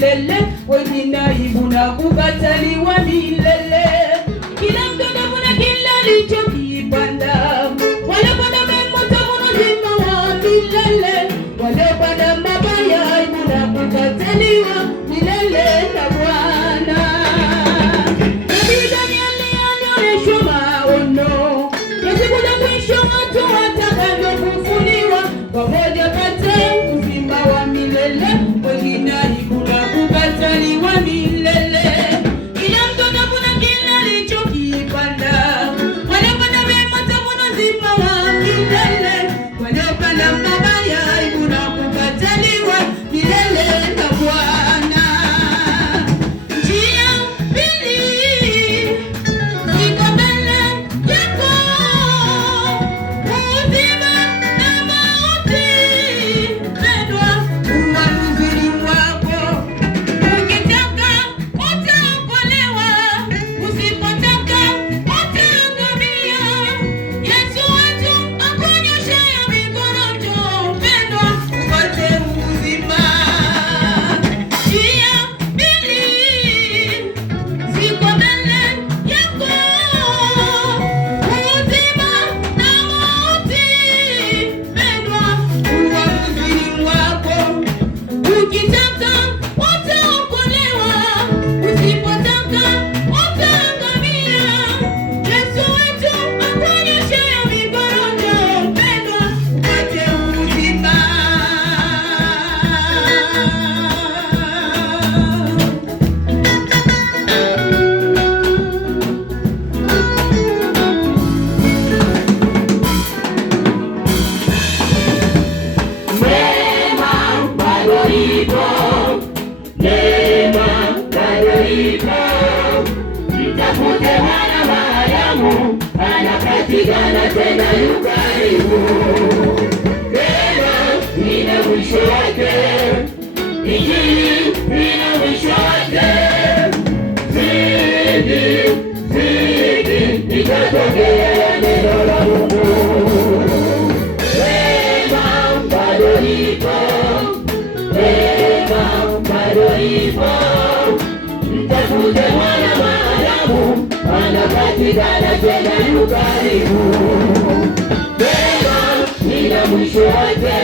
milele, wengine aibu na kukataliwa milele. Kila mtu atavuna kila alichokipanda, waliopanda mema watavuna uzima wa milele, waliopanda mabaya aibu na kukataliwa milele na Bwana. Nabii Danieli alionyeshwa maono ya siku za mwisho, watu watakavyofufuliwa, pamoja pate uzima wa milele, wengine aibu na kukataliwa milele. Kila mtu atavuna kile alichokipanda, waliopanda mema watavuna uzima wa milele, waliopanda mabaya aibu na kukataliwa milele na Bwana. Njia mbili ziko mbele yako, uzima na mauti. Pendwa, uamuzi wako. Ukitaka utaokolewa, usipotaka utaangamia. Yesu wetu akunyoshea mikono, njoo pendwa, upate uzima. Njia mbili ziko mbele yako, uzima na mauti. Pendwa, uamuzi wako. Ukitaka utaokolewa, usipotaka utaangamia. Yesu wetu akunyoshea mikono, njoo pendwa, upate uzima. Neema bado ipo, neema bado ipo. Mtafute mwana maadamu anapatikana, tena yu karibu. Neema ina mwisho wake, Injili ina mwisho wake. Zidi itatokea neno la Mungu. Neema bado ipo, neema bado ipo. Mtafute mwana maadamu anapatikana, tena yu karibu. Neema ina mwisho wake,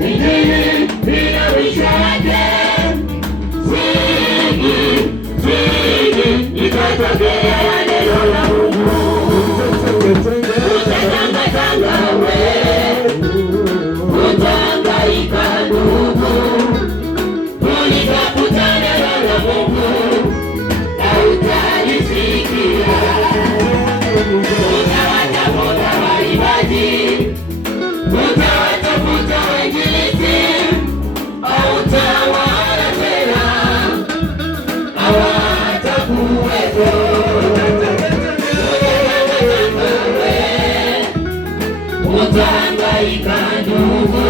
Injili ina mwisho wake. Zidi itatokea neno la Mungu. Utatangatanga wewe, utahangaika ndugu, ulitafuta neno la Mungu hautalisikia. Utawatafuta waimbaji, utawatafuta wainjilisti, hautawaona tena, hawatakuwepo. Utahangaika ndugu,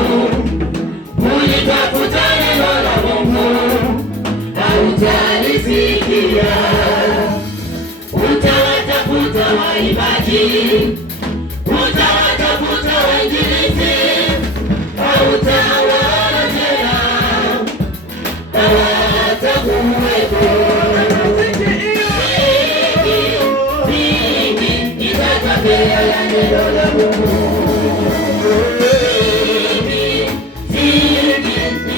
ulitafuta neno la Mungu hautalisikia. Utawatafuta waimbaji, utawatafuta wainjilisti, hautawaona tena, hawatakuwepo. Itatokea neno la Mungu.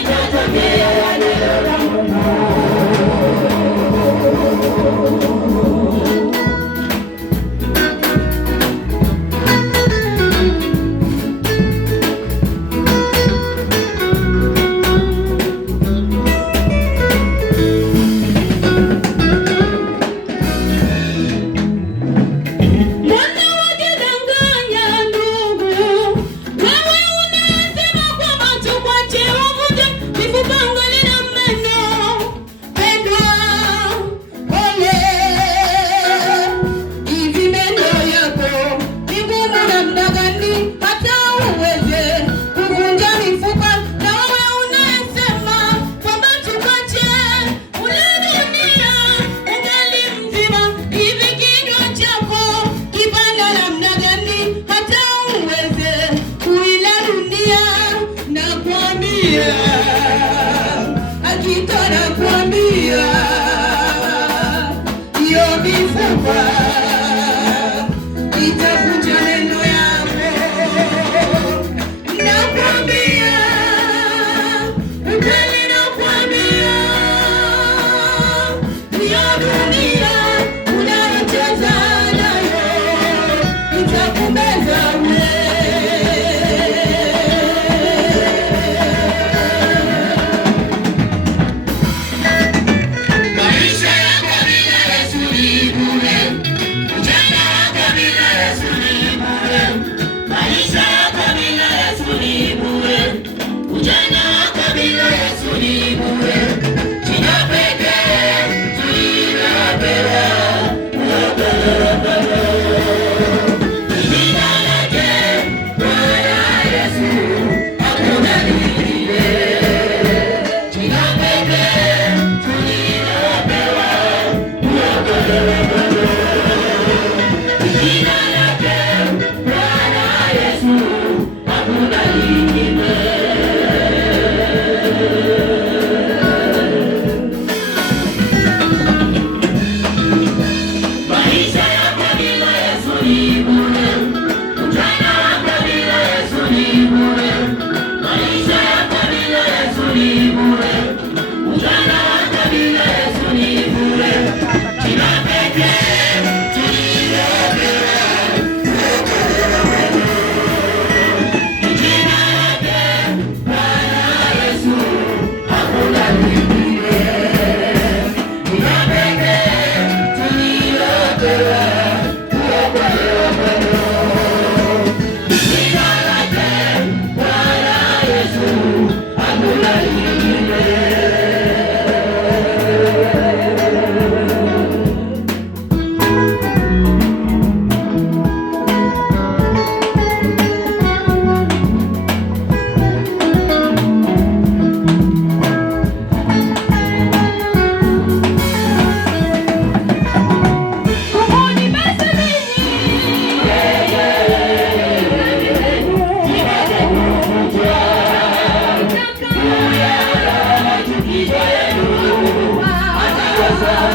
Itatokea neno la Mungu. Mwana wakidanganya hakika nakwambia, hiyo mifupa itavunja neno yako. Nakwambia ukweli, nakwambia hiyo dunia unayocheza nayo itakumeza wewe.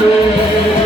Amen.